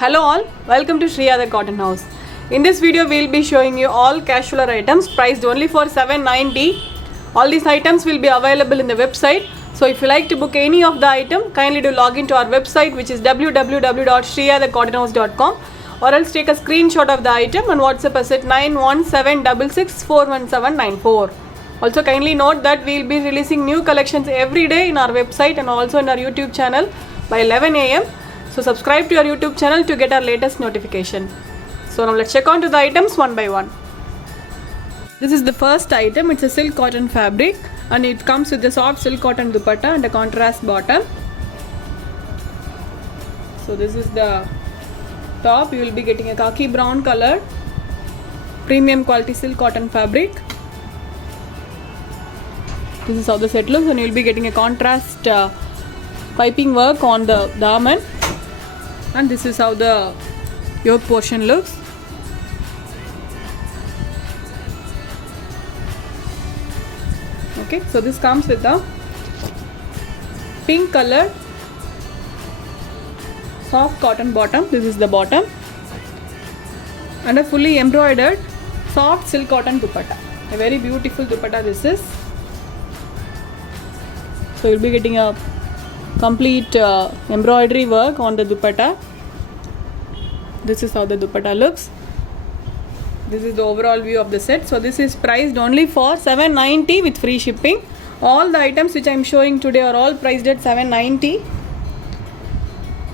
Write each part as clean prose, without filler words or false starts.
Hello all, welcome to Shriya the Cotton House. In this video we will be showing you all casual items priced only for $7.90. All these items will be available in the website. So if you like to book any of the item, kindly do log into our website, which is www.shriyadthecottonhouse.com, or else take a screenshot of the item and WhatsApp us at 9176641794. Also kindly note that we will be releasing new collections every day in our website and also in our YouTube channel by 11 a.m. So subscribe to our YouTube channel to get our latest notification. So now let's check on to the items one by one. This is the first item. It's a silk cotton fabric and it comes with a soft silk cotton dupatta and a contrast bottom. So this is the top. You will be getting a khaki brown color premium quality silk cotton fabric. This is how the set looks, and you will be getting a contrast piping work on the daman, and this is how the yoke portion looks. Okay, so this comes with the pink color soft cotton bottom. This is the bottom, and a fully embroidered soft silk cotton dupatta. A very beautiful dupatta this is. So you'll be getting a complete embroidery work on the dupatta. This is how the dupatta looks. This is the overall view of the set. So this is priced only for $7.90 with free shipping. All the items which I am showing today are all priced at $7.90.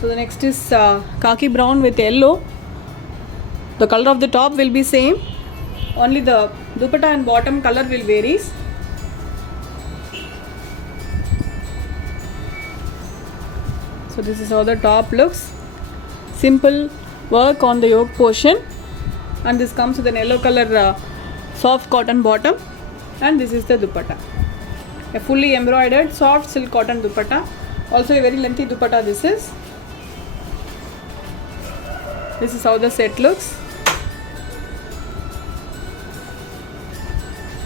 So the next is khaki brown with yellow. The color of the top will be same. Only the dupatta and bottom color will varies. So this is how the top looks. Simple work on the yoke portion, and this comes with an yellow color soft cotton bottom, and this is the dupatta. A fully embroidered soft silk cotton dupatta. Also a very lengthy dupatta this is. This is how the set looks.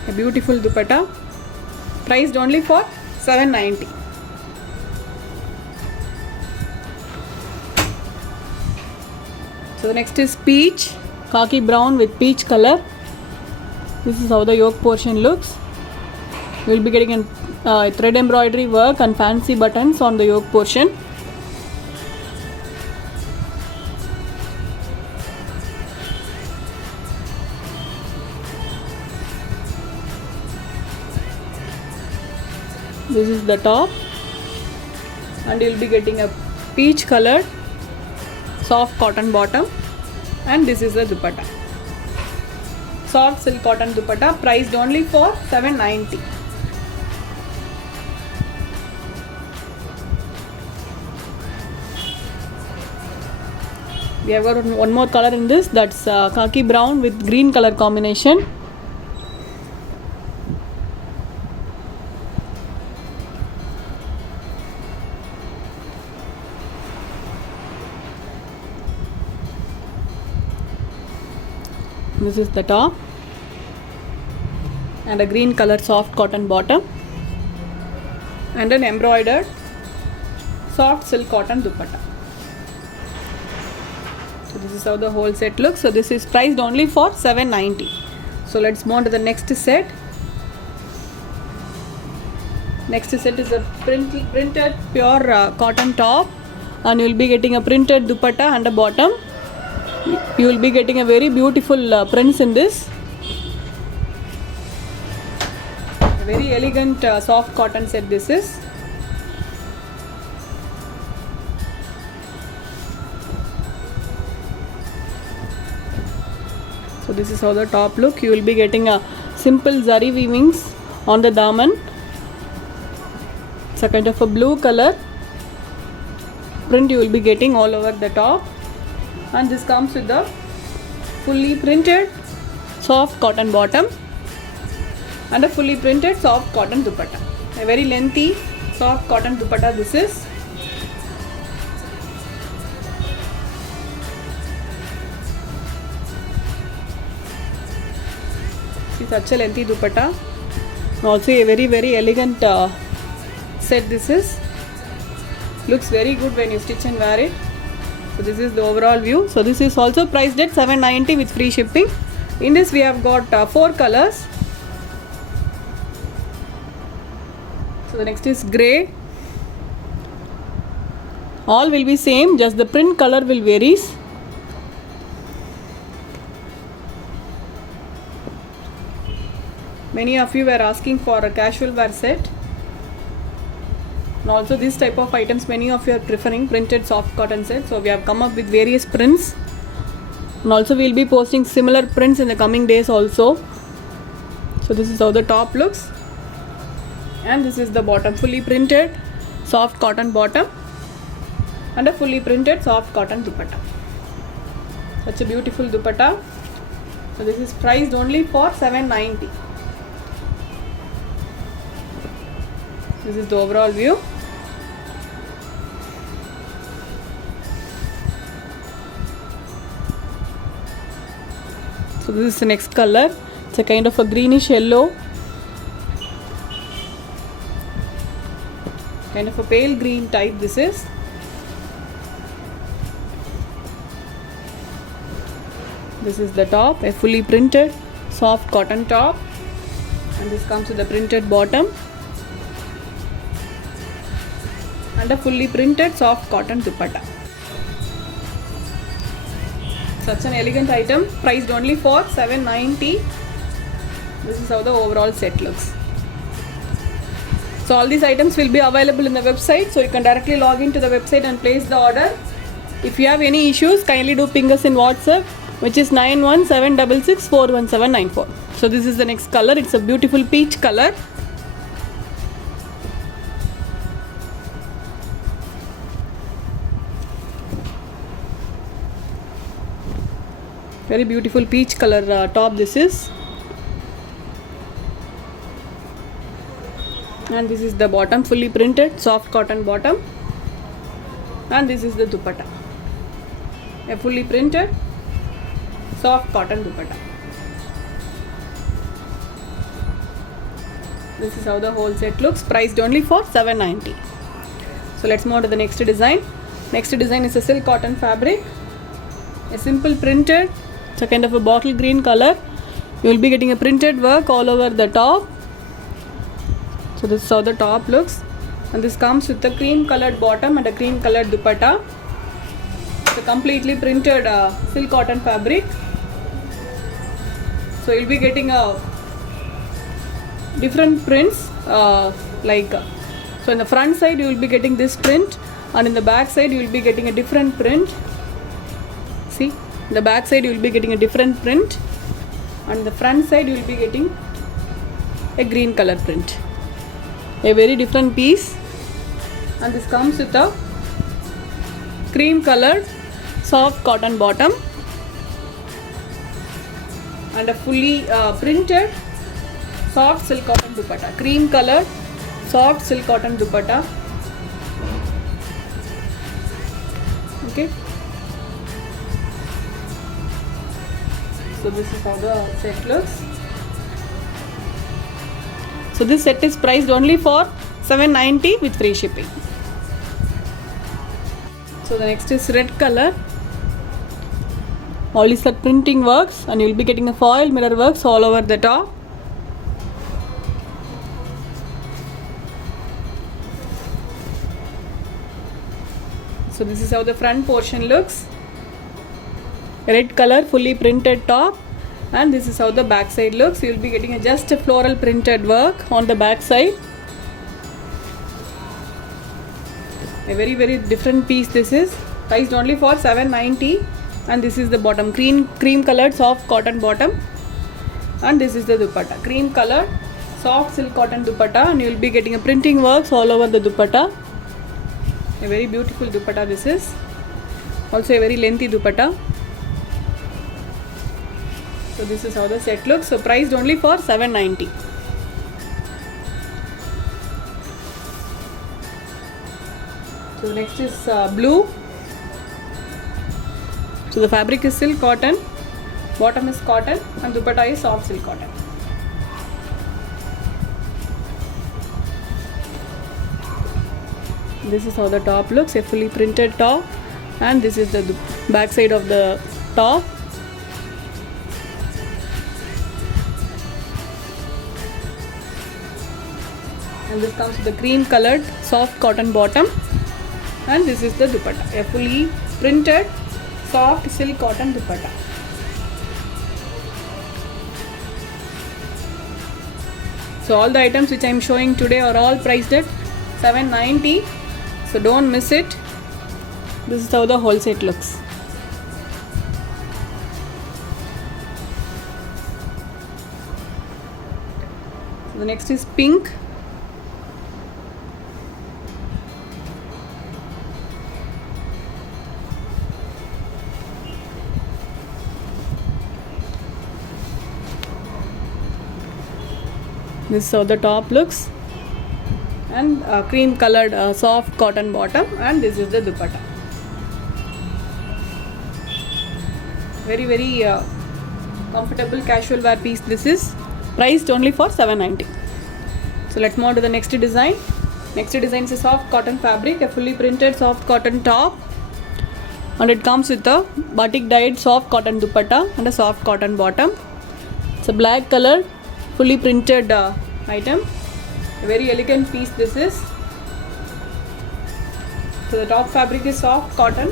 A beautiful dupatta priced only for $7.90. So the next is peach, khaki brown with peach color. This is how the yoke portion looks. You will be getting a thread embroidery work and fancy buttons on the yoke portion. This is the top, and you will be getting a peach colored soft cotton bottom, and this is the dupatta. Soft silk cotton dupatta priced only for $7.90. We have got one more color in this, that's khaki brown with green color combination. This is the top, and a green color soft cotton bottom, and an embroidered soft silk cotton dupatta. So this is how the whole set looks. So this is priced only for $7.90. So let's move on to the next set. Next set is a printed pure cotton top, and you will be getting a printed dupatta and a bottom. You will be getting a very beautiful prints in this. A very elegant soft cotton set this is. So this is how the top look. You will be getting a simple zari weavings on the daman. It's a kind of a blue color print you will be getting all over the top. And this comes with the fully printed soft cotton bottom and a fully printed soft cotton dupatta. A very lengthy soft cotton dupatta this is. See, such a lengthy dupatta. Also a very elegant set this is. Looks very good when you stitch and wear it. So this is the overall view. So this is also priced at 790 with free shipping. In this we have got 4 colors. So the next is grey. All will be same, just the print color will varies. Many of you were asking for a casual wear set. And also this type of items many of you are preferring, printed soft cotton set. So we have come up with various prints. And also we will be posting similar prints in the coming days also. So this is how the top looks. And this is the bottom, fully printed soft cotton bottom and a fully printed soft cotton dupatta. Such a beautiful dupatta. So this is priced only for 790. This is the overall view. So this is the next color. It's a kind of a greenish yellow, kind of a pale green type this is. This is the top, a fully printed soft cotton top, and this comes with the printed bottom and a fully printed soft cotton dupatta. Such an elegant item, priced only for 790. This is how the overall set looks. So all these items will be available in the website, so you can directly log into the website and place the order. If you have any issues, kindly do ping us in WhatsApp, which is 9176641794. So this is the next color. It's a beautiful peach color. Very beautiful peach color top this is. And this is the bottom, fully printed soft cotton bottom, and this is the dupatta, a fully printed soft cotton dupatta. This is how the whole set looks, priced only for 790. So let's move on to the next design. Next design is a silk cotton fabric, a simple printed. It's a kind of a bottle green color. You will be getting a printed work all over the top. So this is how the top looks, and this comes with a cream colored bottom and a cream colored dupatta. It's a completely printed silk cotton fabric. So you'll be getting a different prints so in the front side you will be getting this print, and in the back side you will be getting a different print. See, in the back side you will be getting a different print, and the front side you will be getting a green color print. A very different piece, and this comes with a cream colored soft cotton bottom and a fully printed soft silk cotton dupatta, cream colored soft silk cotton dupatta. Okay, so this is how the set looks. So this set is priced only for 790 with free shipping. So the next is red color. All these are printing works, and you will be getting a foil mirror works all over the top. So this is how the front portion looks. Red color, fully printed top. And this is how the back side looks. You will be getting just a floral printed work on the back side. A very different piece this is, priced only for 790. And this is the bottom, cream colored soft cotton bottom, and this is the dupatta, cream colored soft silk cotton dupatta, and you will be getting a printing works all over the dupatta. A very beautiful dupatta this is, also a very lengthy dupatta. So this is how the set looks. So priced only for 790. So next is blue. So the fabric is silk cotton, bottom is cotton, and dupatta is soft silk cotton. This is how the top looks, a fully printed top, and this is the back side of the top. And this comes with the cream colored soft cotton bottom, and this is the dupatta, a fully printed soft silk cotton dupatta. So all the items which I am showing today are all priced at $790, so don't miss it. This is how the whole set looks. So the next is pink. This is how the top looks, and cream colored soft cotton bottom, and this is the dupatta. Very comfortable casual wear piece. This is priced only for $790. So let's move on to the next design. Next design is a soft cotton fabric, a fully printed soft cotton top, and it comes with a batik dyed soft cotton dupatta and a soft cotton bottom. It's a black color fully printed item, a very elegant piece this is. So the top fabric is soft cotton.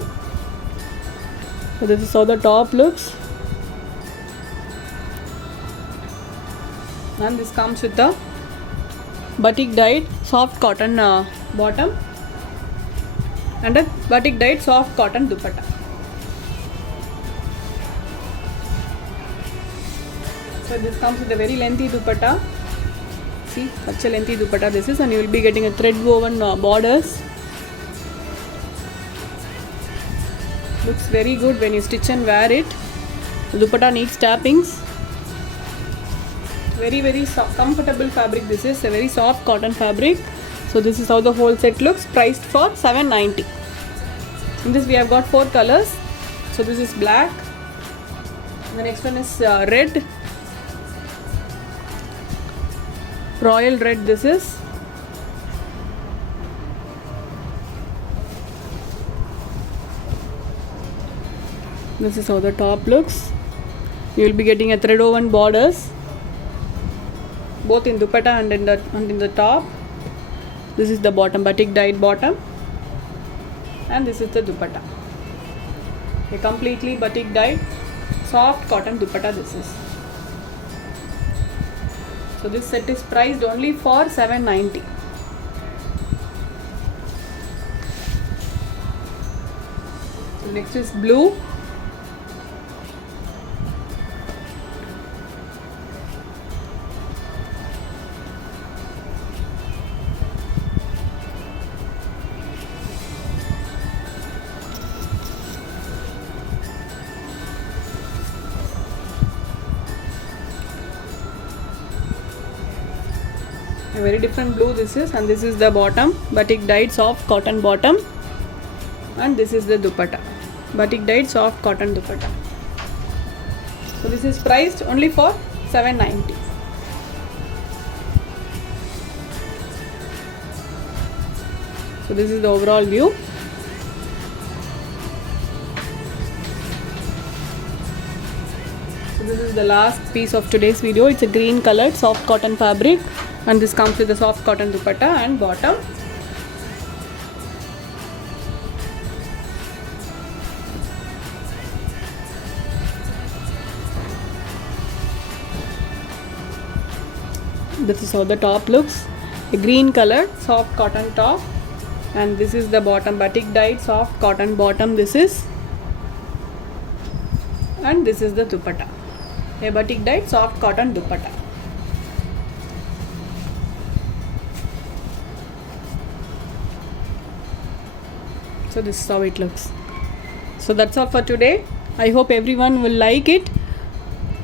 So this is how the top looks, and this comes with the batik dyed soft cotton bottom and a batik dyed soft cotton dupatta. So this comes with a very lengthy dupatta. See, such a lengthy dupatta this is, and you will be getting a thread woven borders. Looks very good when you stitch and wear it. The dupatta needs tappings. Very soft, comfortable fabric this is, a very soft cotton fabric. So this is how the whole set looks, priced for $790. In this we have got 4 colors. So this is black, the next one is red, royal red this is, this is how the top looks. You will be getting a thread woven borders both in dupatta and in the top. This is the bottom, batik dyed bottom, and this is the dupatta, a completely batik dyed soft cotton dupatta this is. So this set is priced only for $790. So next is blue. A very different blue this is, and this is the bottom, batik dyed soft cotton bottom, and this is the dupatta, batik dyed soft cotton dupatta. So this is priced only for $790. So this is the overall view. So this is the last piece of today's video. It's a green colored soft cotton fabric, and this comes with the soft cotton dupatta and bottom. This is how the top looks, a green colored soft cotton top, and this is the bottom, batik dyed soft cotton bottom this is, and this is the dupatta, a batik dyed soft cotton dupatta. So this is how it looks. So that's all for today. I hope everyone will like it.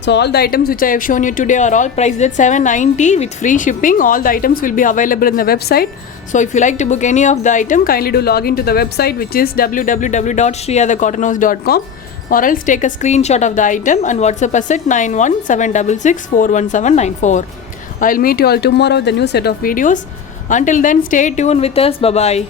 So all the items which I have shown you today are all priced at $790 with free shipping. All the items will be available in the website. So if you like to book any of the item, kindly do log into the website, which is www.shriyadacottonhouse.com, or else take a screenshot of the item and WhatsApp us at 9176641794. I'll meet you all tomorrow with a new set of videos. Until then, stay tuned with us. Bye bye.